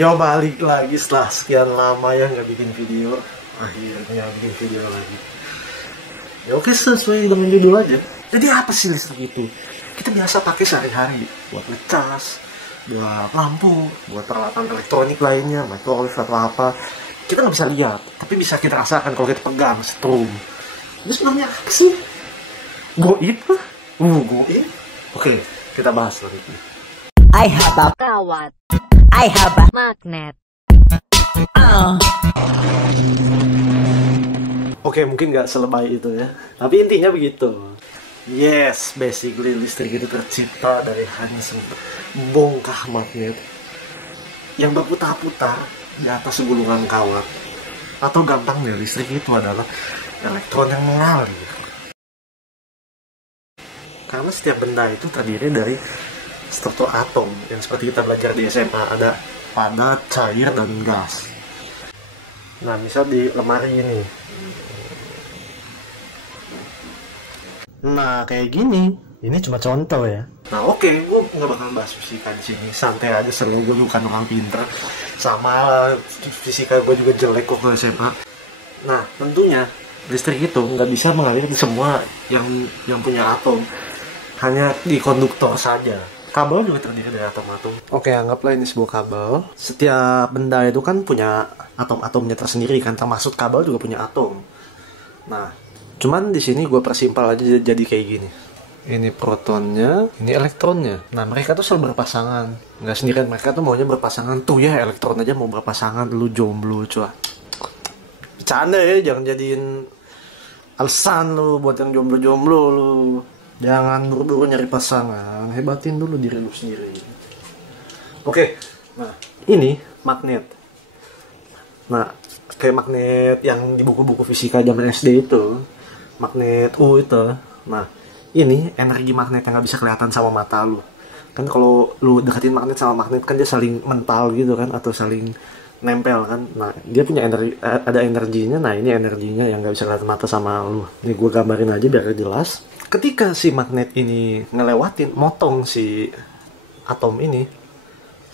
Yo, balik lagi setelah sekian lama ya nggak bikin video. Akhirnya bikin video lagi. Ya oke, sesuai dengan judul aja. Jadi apa sih listrik itu? Kita biasa pakai sehari-hari buat ngecas, buat lampu, buat peralatan elektronik lainnya, microwave atau apa. Kita nggak bisa lihat, tapi bisa kita rasakan kalau kita pegang, strum. Itu sebenarnya apa sih? Goib lah? Goib? Oke, kita bahas lagi. I have a kawat, I have a magnet. Oke, mungkin nggak selebay itu ya, tapi intinya begitu. Yes, basically listrik itu tercipta dari hanya bongkah magnet yang berputar-putar di atas gulungan kawat. Atau gampangnya, listrik itu adalah elektron yang mengalir. Karena setiap benda itu terdiri dari struktur atom yang seperti kita belajar di SMA, ada padat, cair, dan gas. Nah, misal di lemari ini. Nah, kayak gini. Ini cuma contoh ya. Nah, oke, gue nggak bakal bahas fisika di sini. Santai aja, selalu gue bukan orang pinter. Sama fisika gue juga jelek kok ke SMA. Nah, tentunya listrik itu nggak bisa mengalir di semua yang punya atom. Hanya di konduktor saja. Kabel juga terdiri dari atom-atom. Oke, anggaplah ini sebuah kabel. Setiap benda itu kan punya atom-atomnya tersendiri kan, termasuk kabel juga punya atom. Nah, cuman di sini gue persimpel aja jadi kayak gini. Ini protonnya, ini elektronnya. Nah, mereka tuh selalu berpasangan. Nggak sendirian, mereka tuh maunya berpasangan. Tuh ya, elektron aja mau berpasangan. Lu jomblo, cuy. Bercanda ya, jangan jadiin alasan lu buat yang jomblo-jomblo lu. Jangan buru-buru nyari pasangan, hebatin dulu diri lu sendiri. Oke, nah ini magnet. Nah, kayak magnet yang di buku-buku fisika zaman SD itu, magnet U itu. Nah, ini energi magnet yang nggak bisa kelihatan sama mata lu. Kan kalau lu deketin magnet sama magnet kan dia saling mental gitu kan, atau saling nempel kan. Nah, dia punya energi, ada energinya. Nah, ini energinya yang nggak bisa kelihatan mata sama lu. Ini gue gambarin aja biar jelas. Ketika si magnet ini ngelewatin, motong si atom ini,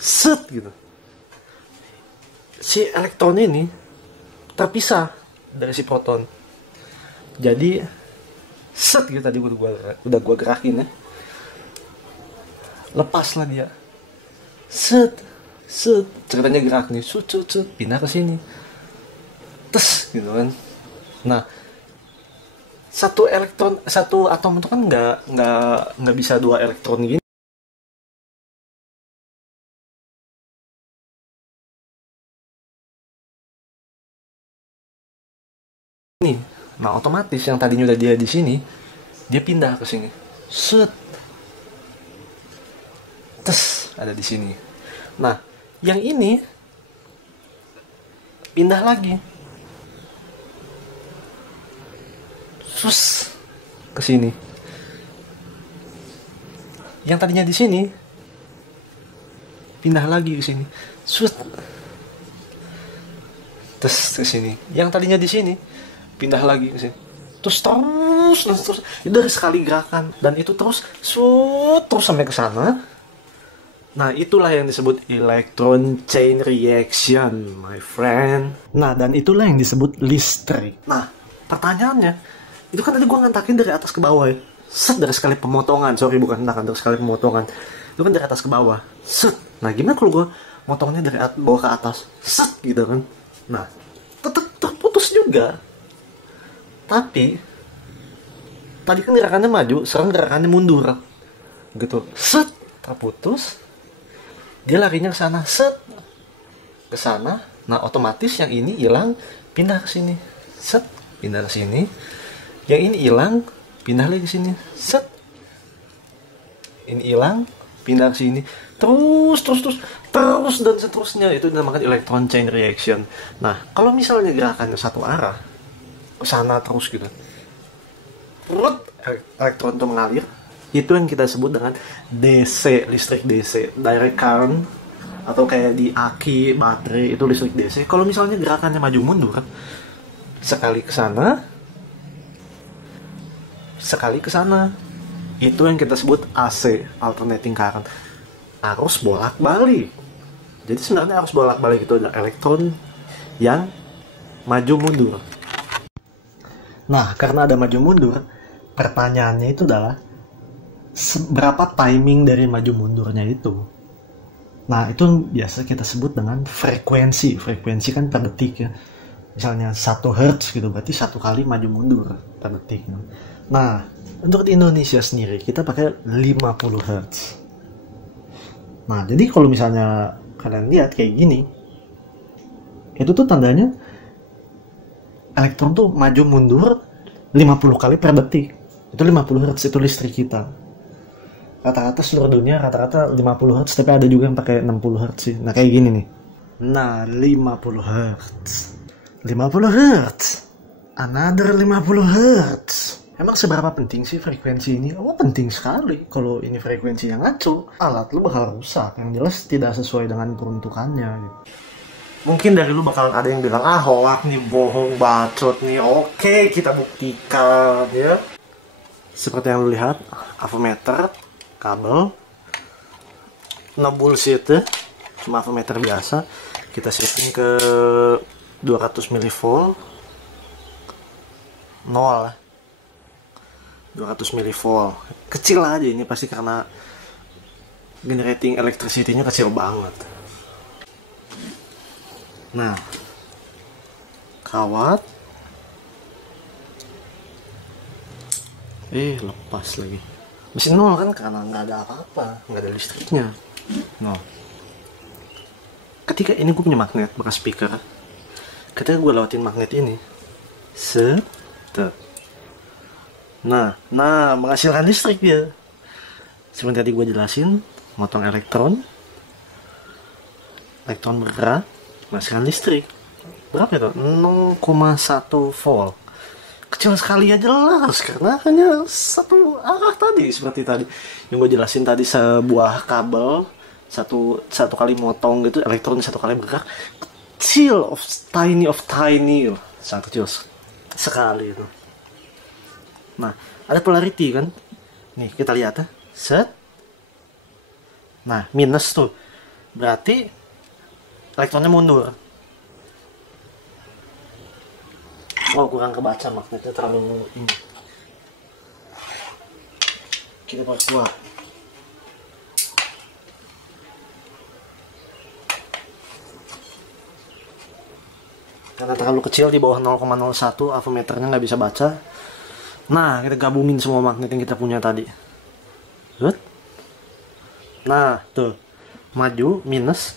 set gitu, si elektron ini terpisah dari si proton. Jadi set gitu, tadi udah gua gerakin ya, lepaslah dia, set, ceritanya gerak nih, set, pindah ke sini, tes gitu kan. Nah, satu atom itu kan nggak bisa dua elektron gini. Nah, otomatis yang tadinya udah dia di sini, dia pindah ke sini. Set. Tes, ada di sini. Nah, yang ini pindah lagi. Sus ke sini. Yang tadinya di sini pindah lagi ke sini. Sus. Terus ke sini. Yang tadinya di sini pindah lagi ke sini. Terus. Itu dari sekali gerakan, dan itu terus sampai ke sana. Nah, itulah yang disebut electron chain reaction, my friend. Nah, dan itulah yang disebut listrik. Nah, pertanyaannya, itu kan tadi gue ngantakin dari atas ke bawah ya. Set, dari sekali pemotongan. Sorry, bukan hentakan, dari sekali pemotongan. Itu kan dari atas ke bawah. Set. Nah, gimana kalau gue motongnya dari bawah ke atas? Set, gitu kan. Nah, tetap terputus juga. Tapi tadi kan gerakannya maju, sekarang gerakannya mundur. Gitu. Set, terputus. Dia larinya ke sana. Set. Ke sana. Nah, otomatis yang ini hilang, pindah ke sini. Set, pindah ke sini. Yang ini hilang, pindah lagi ke sini. Set. Ini hilang, pindah ke sini. Terus dan seterusnya. Itu dinamakan electron chain reaction. Nah, kalau misalnya gerakannya satu arah, ke sana terus gitu, elektron itu mengalir. Itu yang kita sebut dengan DC, listrik DC, direct current, atau kayak di aki, baterai, itu listrik DC. Kalau misalnya gerakannya maju mundur, sekali ke sana, sekali ke sana, itu yang kita sebut AC, alternating current, arus bolak-balik. Jadi sebenarnya harus bolak-balik itu ada elektron yang maju mundur. Nah, karena ada maju mundur, pertanyaannya itu adalah berapa timing dari maju mundurnya itu. Nah, itu biasa kita sebut dengan frekuensi. Frekuensi kan per detik ya. Misalnya 1 Hz gitu, berarti 1 kali maju mundur per detik. Nah, untuk di Indonesia sendiri kita pakai 50 Hz. Nah, jadi kalau misalnya kalian lihat kayak gini, itu tuh tandanya elektron tuh maju mundur 50 kali per detik. Itu 50 Hz, itu listrik kita. Rata-rata seluruh dunia rata-rata 50 Hz, tapi ada juga yang pakai 60 Hz sih. Nah, kayak gini nih. Nah, 50 Hz. 50 Hz. Another 50 Hz. Emang seberapa penting sih frekuensi ini? Oh, penting sekali. Kalau ini frekuensinya ngaco, alat lu bakal rusak. Yang jelas tidak sesuai dengan peruntukannya gitu. Mungkin dari lu bakalan ada yang bilang, ah hoak nih, bohong, bacot nih. Oke, kita buktikan ya. Seperti yang lu lihat, avometer, kabel, no bullshit ya. Cuma avometer biasa. Kita setting ke 200 mV. 0 lah. 200 mV. Kecil aja ini pasti karena generating electricity-nya kecil banget. Nah, kawat lepas lagi. Mesin nol kan karena nggak ada apa-apa, nggak ada listriknya. Nol. Ketika ini gue punya magnet bekas speaker, ketika gue lewatin magnet ini, set. Nah, menghasilkan listrik dia. Seperti tadi gue jelasin, motong elektron bergerak, menghasilkan listrik. Berapa itu? 0,1 volt. Kecil sekali ya, jelas, karena hanya satu arah tadi, seperti tadi yang gue jelasin tadi, sebuah kabel satu kali motong gitu, elektron satu kali bergerak, kecil, tiny, sangat kecil sekali itu. Nah, ada polarity kan, nih kita lihat ya, set. Nah, minus tuh berarti elektronnya mundur. Oh, kurang kebaca, magnetnya terlalu ini. Kita perkuat. Karena terlalu kecil, di bawah 0,01 avometernya nggak bisa baca. Nah, kita gabungin semua magnet yang kita punya tadi. Nah, tuh. Maju, minus.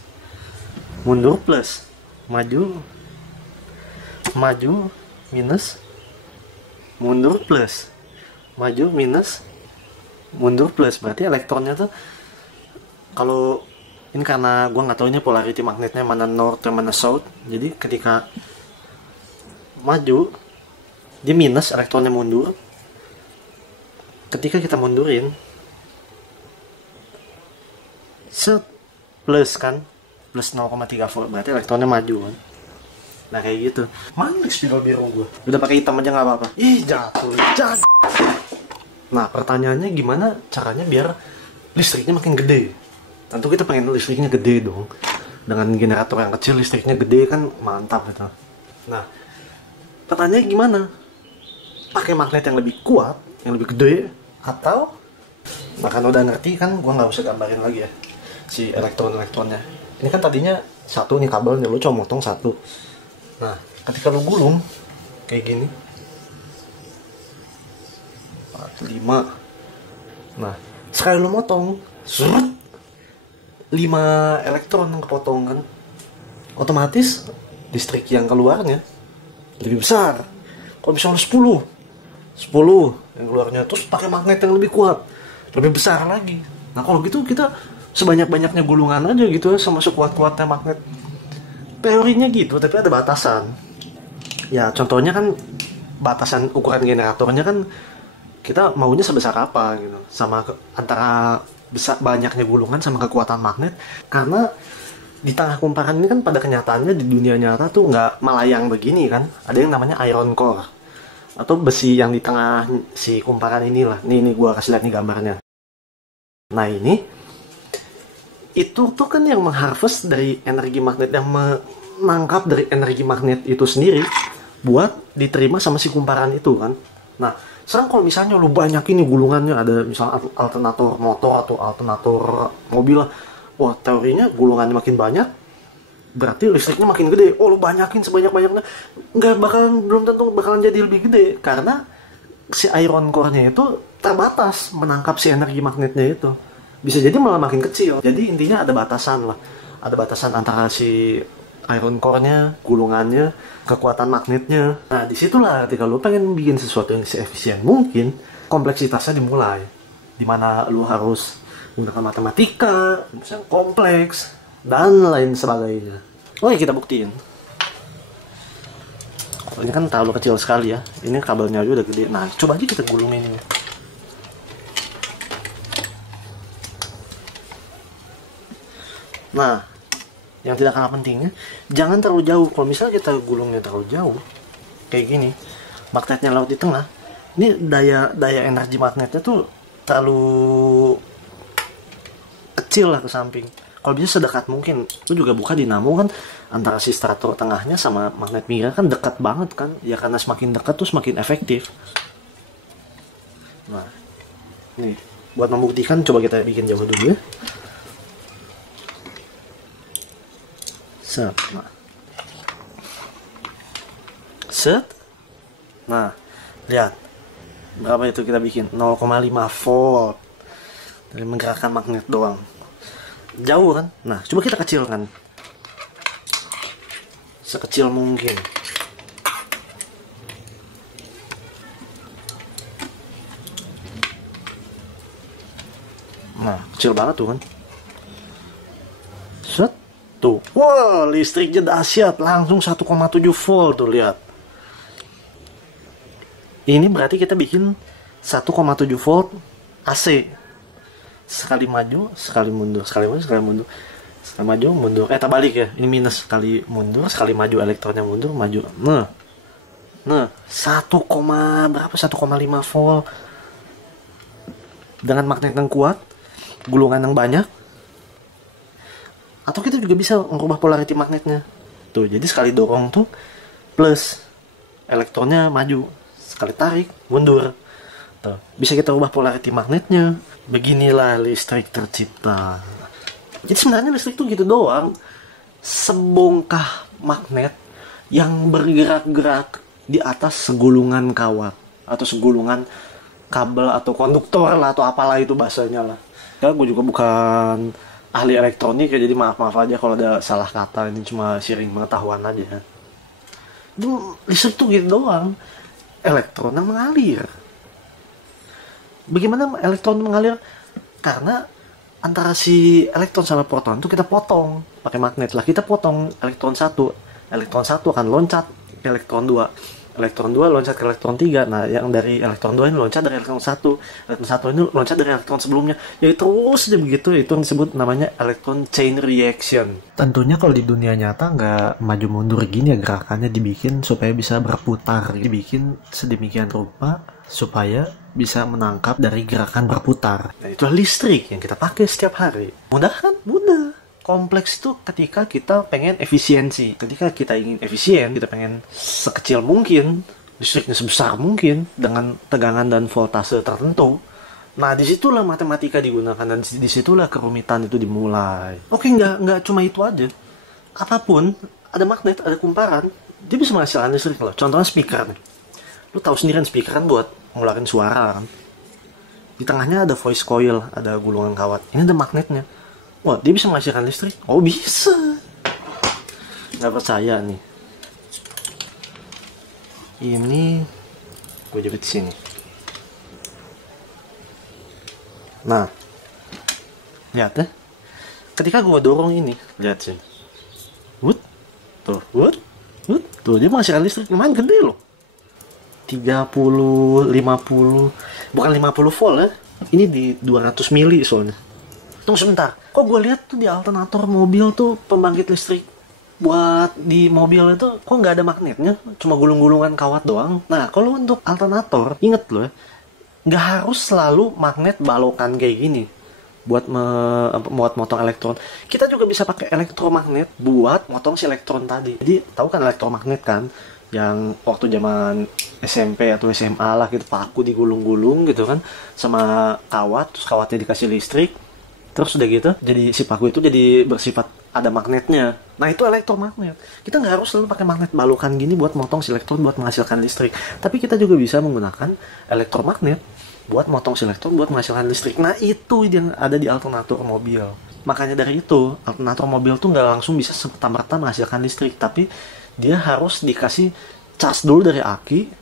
Mundur, plus. Maju, minus, mundur, plus. Maju, minus, mundur, plus. Berarti elektronnya tuh, kalau ini karena gue nggak tahu ini polarity magnetnya mana north dan mana south, jadi ketika maju dia minus, elektronnya mundur. Ketika kita mundurin, set, plus kan, plus 0,3 volt, berarti elektronnya maju kan. Nah, kayak gitu. Manis biru gue. Udah pakai hitam aja nggak apa-apa. Ih, jatuh. Nah, pertanyaannya gimana caranya biar listriknya makin gede? Tentu kita pengen listriknya gede dong. Dengan generator yang kecil listriknya gede kan mantap gitu. Nah, pertanyaannya gimana? Pakai magnet yang lebih kuat, yang lebih gede, atau bahkan udah ngerti kan, gue nggak usah gambarin lagi ya si elektronnya. Ini kan tadinya satu nih kabelnya, lu cuma motong satu. Nah, ketika lu gulung kayak gini, 5. Nah, sekali lu motong, 5 elektron yang kepotong kan, otomatis listrik yang keluarnya lebih besar. Kalau misalnya 10 yang keluarnya, terus pakai magnet yang lebih kuat, lebih besar lagi. Nah, kalau gitu kita sebanyak-banyaknya gulungan aja gitu, sama sekuat-kuatnya magnet. Teorinya gitu, tapi ada batasan. Ya, contohnya kan batasan ukuran generatornya kan kita maunya sebesar apa gitu. Sama antara banyaknya gulungan sama kekuatan magnet. Karena di tengah kumparan ini kan pada kenyataannya di dunia nyata tuh nggak melayang begini kan. Ada yang namanya iron core, atau besi yang di tengah si kumparan inilah. Nih gua kasih lihat nih gambarnya. Nah, ini itu tuh kan yang mengharvest dari energi magnet, yang menangkap dari energi magnet itu sendiri buat diterima sama si kumparan itu kan. Nah, sekarang kalau misalnya lu banyak ini gulungannya, ada misalnya alternator motor atau alternator mobil lah, wah teorinya gulungannya makin banyak berarti listriknya makin gede. Oh, lu banyakin sebanyak-banyaknya, belum tentu bakalan jadi lebih gede, karena si iron core-nya itu terbatas menangkap si energi magnetnya itu. Bisa jadi malah makin kecil. Jadi intinya ada batasan lah, ada batasan antara si iron core-nya, gulungannya, kekuatan magnetnya. Nah, disitulah ketika lu pengen bikin sesuatu yang seefisien mungkin, kompleksitasnya dimulai, dimana lu harus menggunakan matematika, misalnya kompleks, dan lain sebagainya. Oke, kita buktiin. Oh, ini kan terlalu kecil sekali ya. Ini kabelnya aja udah gede. Nah, coba aja kita gulungin ini. Nah, yang tidak kalah pentingnya, jangan terlalu jauh. Kalau misalnya kita gulungnya terlalu jauh, kayak gini, magnetnya laut di tengah, ini daya energi magnetnya tuh terlalu kecil lah ke samping. Kalau bisa sedekat mungkin. Itu juga buka dinamo kan, antara si strato tengahnya sama magnet mira kan dekat banget kan. Ya karena semakin dekat tuh semakin efektif. Nah, nih buat membuktikan coba kita bikin jauh dulu ya. Set. Nah. Set. Nah, lihat. Berapa itu kita bikin? 0,5 volt. Dari menggerakkan magnet doang. Jauh kan? Nah, coba kita kecilkan. Sekecil mungkin. Nah, kecil banget tuh kan. Set. Tuh. Wah, listriknya dahsyat. Langsung 1,7 volt tuh, lihat. Ini berarti kita bikin 1,7 volt AC. Sekali maju, sekali mundur, sekali maju, sekali mundur, sekali maju, mundur. Terbalik ya. Ini minus, sekali mundur, sekali maju, elektronnya mundur, maju. Nah, 1,5 volt. Dengan magnet yang kuat, gulungan yang banyak. Atau kita juga bisa merubah polarity magnetnya. Tuh, jadi sekali dorong tuh plus, elektronnya maju, sekali tarik, mundur. Tuh, bisa kita ubah polarity magnetnya. Beginilah listrik tercipta. Jadi sebenarnya listrik tuh gitu doang. Sebongkah magnet yang bergerak-gerak di atas segulungan kawat atau segulungan kabel atau konduktor lah atau apalah itu bahasanya lah. Ya, gue juga bukan ahli elektronik ya, jadi maaf aja kalau ada salah kata. Ini cuma sharing pengetahuan aja. Itu listrik tuh gitu doang. Elektron yang mengalir. Bagaimana elektron mengalir? Karena antara si elektron sama proton itu kita potong pakai magnet lah. Kita potong elektron satu akan loncat ke elektron 2, elektron 2 loncat ke elektron 3. Nah, yang dari elektron 2 ini loncat dari elektron 1 ini loncat dari elektron sebelumnya. Ya terus aja begitu. Itu yang disebut namanya elektron chain reaction. Tentunya kalau di dunia nyata nggak maju mundur gini ya, gerakannya dibikin supaya bisa berputar, dibikin sedemikian rupa supaya bisa menangkap dari gerakan berputar. Nah, itulah listrik yang kita pakai setiap hari. Mudah kan? Mudah. Kompleks itu ketika kita pengen efisiensi. Ketika kita ingin efisien, kita pengen sekecil mungkin, listriknya sebesar mungkin, dengan tegangan dan voltase tertentu. Nah, disitulah matematika digunakan, dan disitulah kerumitan itu dimulai. Oke, nggak cuma itu aja. Apapun, ada magnet, ada kumparan, dia bisa menghasilkan listrik loh. Contohnya speaker nih. Lu tahu sendiri kan speaker kan buat ngeluarin suara kan. Di tengahnya ada voice coil, ada gulungan kawat. Ini ada magnetnya. Wah, dia bisa menghasilkan listrik? Oh, bisa. Nggak percaya nih. Ini gue jepit di sini. Nah, lihat ya. Ketika gue dorong ini, lihat sih. Tuh, dia menghasilkan listrik. Lumayan gede loh. 30, 50, bukan 50 volt ya. Ini di 200 mili soalnya. Tunggu sebentar. Kok gue lihat tuh di alternator mobil tuh pembangkit listrik buat di mobil itu kok nggak ada magnetnya, cuma gulung-gulungan kawat doang. Nah, kalau untuk alternator, inget loh ya, nggak harus selalu magnet balokan kayak gini. buat buat motong elektron. Kita juga bisa pakai elektromagnet buat motong si elektron tadi. Jadi tahu kan elektromagnet kan, yang waktu zaman SMP atau SMA lah gitu, paku digulung-gulung gitu kan sama kawat, terus kawatnya dikasih listrik, terus udah gitu jadi si paku itu jadi bersifat ada magnetnya. Nah itu elektromagnet. Kita nggak harus selalu pakai magnet balukan gini buat motong si elektron buat menghasilkan listrik, tapi kita juga bisa menggunakan elektromagnet buat motong si elektron buat menghasilkan listrik. Nah itu yang ada di alternator mobil. Makanya dari itu alternator mobil tuh nggak langsung bisa serta-merta menghasilkan listrik, tapi dia harus dikasih charge dulu dari aki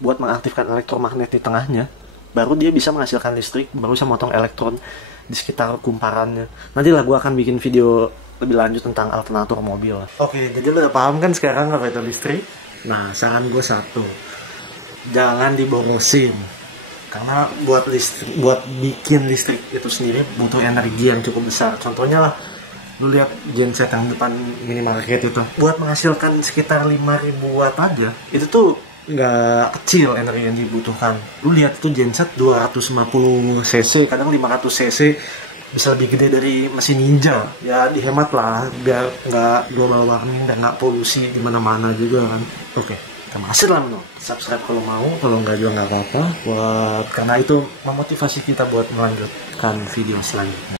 buat mengaktifkan elektromagnet di tengahnya, baru dia bisa menghasilkan listrik, baru bisa motong elektron di sekitar kumparannya. Nanti lah gue akan bikin video lebih lanjut tentang alternator mobil. Oke, jadi lo udah paham kan sekarang apa itu listrik? Nah, saran gue satu, jangan diborosin. Karena buat bikin listrik itu sendiri butuh energi yang cukup besar. Contohnya lah, lu lihat genset yang depan minimarket itu, buat menghasilkan sekitar 5.000 watt aja, itu tuh nggak kecil energi yang dibutuhkan. Lu lihat itu genset 250 cc, kadang 500 cc, bisa lebih gede dari mesin Ninja. Ya dihemat lah, biar nggak global warming dan nggak polusi di mana-mana juga kan. Oke. Masih lah no. Subscribe kalau mau, kalau nggak juga nggak apa-apa. Karena itu memotivasi kita buat melanjutkan video selanjutnya.